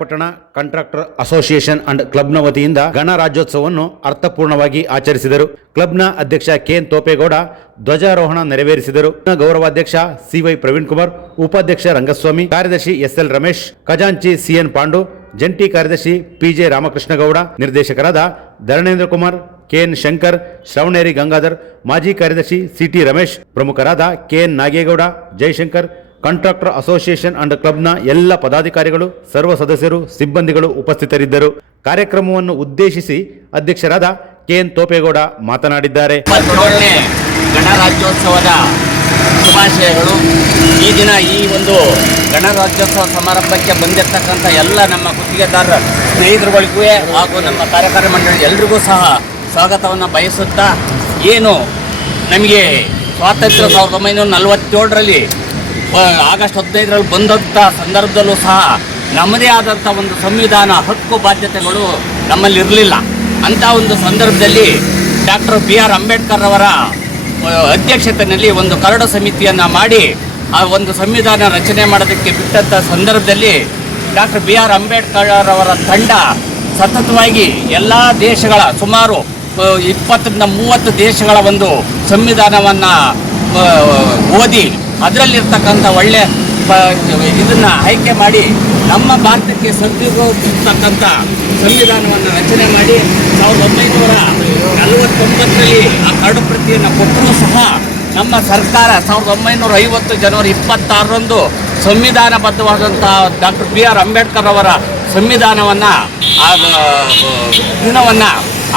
ಪಟ್ಟಣ contractor association and ಕ್ಲಬ್ನ ವತಿಯಿಂದ ಗಣರಾಜ್ಯೋತ್ಸವವನ್ನು ಅರ್ಥಪೂರ್ಣವಾಗಿ ಆಚರಿಸಿದರು. ಕ್ಲಬ್ನ ಅಧ್ಯಕ್ಷ ಕೆಎನ್ ತೋಪೇಗೌಡ ಧ್ವಜಾರೋಹಣ ನೆರವೇರಿಸಿದರು. ಗೌರವಾಧ್ಯಕ್ಷ ಸಿವೈ ಪ್ರವೀಣ್ ಕುಮಾರ್, ಉಪಾಧ್ಯಕ್ಷ ರಂಗಸ್ವಾಮಿ, ಕಾರ್ಯದರ್ಶಿ ಎಸ್ಎಲ್ ರಮೇಶ್, ಖಜಾಂಚಿ ಸಿಎನ್ ಪಾಂಡು, ಜಂಟಿ ಕಾರ್ಯದರ್ಶಿ ಪಿಜೆ ರಾಮಕೃಷ್ಣಗೌಡ, ನಿರ್ದೇಶಕರಾದ ಧರಣೇಂದ್ರ ಕುಮಾರ್ ಕೆಎನ್ ಶಂಕರ್, ಶ್ರವಣೇರಿ ಗಂಗಾಧರ್, ಮಾಜಿ ಕಾರ್ಯದರ್ಶಿ ಸಿಟಿ ರಮೇಶ್, ಪ್ರಮುಖರಾದ KN Nagegowda Jayashankar contractor association and ಕ್ಲಬ್ನ ಎಲ್ಲ ಪದಾಧಿಕಾರಿಗಳು, ಸರ್ವ ಸದಸ್ಯರು, ಸಿಬ್ಬಂದಿಗಳು ಉಪಸ್ಥಿತರಿದ್ದರು. ಕಾರ್ಯಕ್ರಮವನ್ನು ಉದ್ದೇಶಿಸಿ ಅಧ್ಯಕ್ಷರಾದ ಕೆಎನ್ ತೋಪೇಗೌಡ ಮಾತನಾಡಿದ್ದಾರೆ. ಗಣರಾಜ್ಯೋತ್ಸವದ ಶುಭಾಶಯಗಳು. ಈ ದಿನ ಈ ಒಂದು ಗಣರಾಜ್ಯೋತ್ಸವ ಸಮಾರಂಭಕ್ಕೆ ಬಂದಿರತಕ್ಕಂಥ ಎಲ್ಲ ನಮ್ಮ ಗುತ್ತಿಗೆದಾರರ ಸ್ನೇಹಿತರುಗಳಿಗೂ ಹಾಗೂ ನಮ್ಮ ಕಾರ್ಯಕಾರಿ ಮಂಡಳಿ ಎಲ್ರಿಗೂ ಸಹ ಸ್ವಾಗತವನ್ನು ಬಯಸುತ್ತಾ, ಏನು ನಮಗೆ ಸ್ವಾತಂತ್ರ್ಯ ಸಾವಿರದ ಒಂಬೈನೂರ ನಲವತ್ತೇಳರಲ್ಲಿ ಆಗಸ್ಟ್ ಹದಿನೈದರಲ್ಲಿ ಬಂದಂಥ ಸಂದರ್ಭದಲ್ಲೂ ಸಹ ನಮ್ಮದೇ ಆದಂಥ ಒಂದು ಸಂವಿಧಾನ ಹಕ್ಕು ಬಾಧ್ಯತೆಗಳು ನಮ್ಮಲ್ಲಿ ಇರಲಿಲ್ಲ ಅಂಥ ಒಂದು ಸಂದರ್ಭದಲ್ಲಿ ಡಾಕ್ಟರ್ ಬಿ ಆರ್ ಅಂಬೇಡ್ಕರ್ ಅವರ ಅಧ್ಯಕ್ಷತೆಯಲ್ಲಿ ಒಂದು ಕರಡು ಸಮಿತಿಯನ್ನು ಮಾಡಿ ಆ ಒಂದು ಸಂವಿಧಾನ ರಚನೆ ಮಾಡೋದಕ್ಕೆ ಬಿಟ್ಟಂಥ ಸಂದರ್ಭದಲ್ಲಿ ಡಾಕ್ಟರ್ ಬಿ ಆರ್ ಅಂಬೇಡ್ಕರ್ ಅವರ ತಂಡ ಸತತವಾಗಿ ಎಲ್ಲ ದೇಶಗಳ ಸುಮಾರು ಇಪ್ಪತ್ತರಿಂದ ಮೂವತ್ತು ದೇಶಗಳ ಒಂದು ಸಂವಿಧಾನವನ್ನು ಓದಿ ಅದರಲ್ಲಿರ್ತಕ್ಕಂಥ ಒಳ್ಳೆ ಇದನ್ನ ಆಯ್ಕೆ ಮಾಡಿ ನಮ್ಮ ಭಾರತಕ್ಕೆ ಸದ್ದಿರ್ತಕ್ಕಂಥ ಸಂವಿಧಾನವನ್ನು ರಚನೆ ಮಾಡಿ ಸಾವಿರದ ಒಂಬೈನೂರ ನಲವತ್ತೊಂಬತ್ತರಲ್ಲಿ ಆ ಕರಡು ಪ್ರತಿಯನ್ನು ಕೊಟ್ಟರೂ ಸಹ ನಮ್ಮ ಸರ್ಕಾರ ಸಾವಿರದ ಒಂಬೈನೂರ ಐವತ್ತು ಜನವರಿ ಇಪ್ಪತ್ತಾರರಂದು ಸಂವಿಧಾನಬದ್ಧವಾದಂಥ ಡಾಕ್ಟರ್ ಬಿ ಆರ್ ಅಂಬೇಡ್ಕರ್ ಅವರ ಸಂವಿಧಾನವನ್ನು, ಆ ದಿನವನ್ನು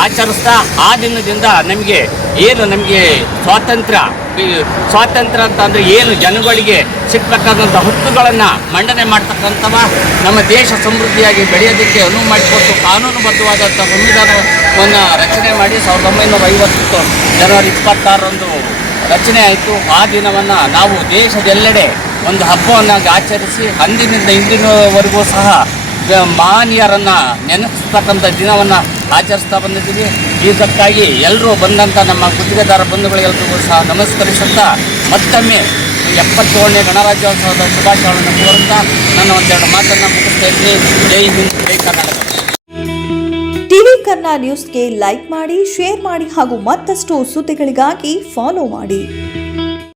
ಆಚರಿಸ್ತಾ ಆ ದಿನದಿಂದ ನಮಗೆ ಏನು ನಮಗೆ ಸ್ವಾತಂತ್ರ್ಯ ಸ್ವಾತಂತ್ರ್ಯ ಅಂತ ಅಂದರೆ ಏನು ಜನಗಳಿಗೆ ಸಿಗ್ತಕ್ಕಂಥ ಹಕ್ಕುಗಳನ್ನು ಮಂಡನೆ ಮಾಡ್ತಕ್ಕಂಥವ ನಮ್ಮ ದೇಶ ಸಮೃದ್ಧಿಯಾಗಿ ಬೆಳೆಯೋದಕ್ಕೆ ಅನುವು ಮಾಡಿಕೊಟ್ಟು ಕಾನೂನುಬದ್ಧವಾದಂಥ ಸಂವಿಧಾನವನ್ನು ರಚನೆ ಮಾಡಿ ಸಾವಿರದ ಒಂಬೈನೂರ ಐವತ್ತು ಜನವರಿ ಇಪ್ಪತ್ತಾರರಂದು ರಚನೆ ಆಯಿತು. ಆ ದಿನವನ್ನು ನಾವು ದೇಶದೆಲ್ಲೆಡೆ ಒಂದು ಹಬ್ಬವನ್ನಾಗಿ ಆಚರಿಸಿ, ಅಂದಿನಿಂದ ಇಂದಿನವರೆಗೂ ಸಹ ಮಹನೀಯರನ್ನು ನೆನೆಸ್ತಕ್ಕಂಥ ದಿನವನ್ನು ಆಚರಿಸ್ತಾ ಬಂದಿದ್ದೀವಿ. ಇದಕ್ಕಾಗಿ ಎಲ್ಲರೂ ಬಂದಂಥ ನಮ್ಮ ಗುತ್ತಿಗೆದಾರ ಬಂಧುಗಳಿಗೆಲ್ಲರಿಗೂ ಸಹ ನಮಸ್ಕರಿಸುತ್ತಾ ಮತ್ತೊಮ್ಮೆ ಎಪ್ಪತ್ತೇಳನೇ ಗಣರಾಜ್ಯೋತ್ಸವದ ಶುಭಾಶಯಗಳನ್ನು ಕೋರುತ್ತಾ ನನ್ನ ಒಂದೆರಡು ಮಾತನ್ನು ಮುಗಿಸ್ತಾ ಇದ್ದೀನಿ. ಜೈ ಹಿಂದ್, ಜೈ ಕರ್ನಾಟಕ. ಟಿವಿ ಕನ್ನಡ ನ್ಯೂಸ್ಗೆ ಲೈಕ್ ಮಾಡಿ, ಶೇರ್ ಮಾಡಿ ಹಾಗೂ ಮತ್ತಷ್ಟು ಸುದ್ದಿಗಳಿಗಾಗಿ ಫಾಲೋ ಮಾಡಿ.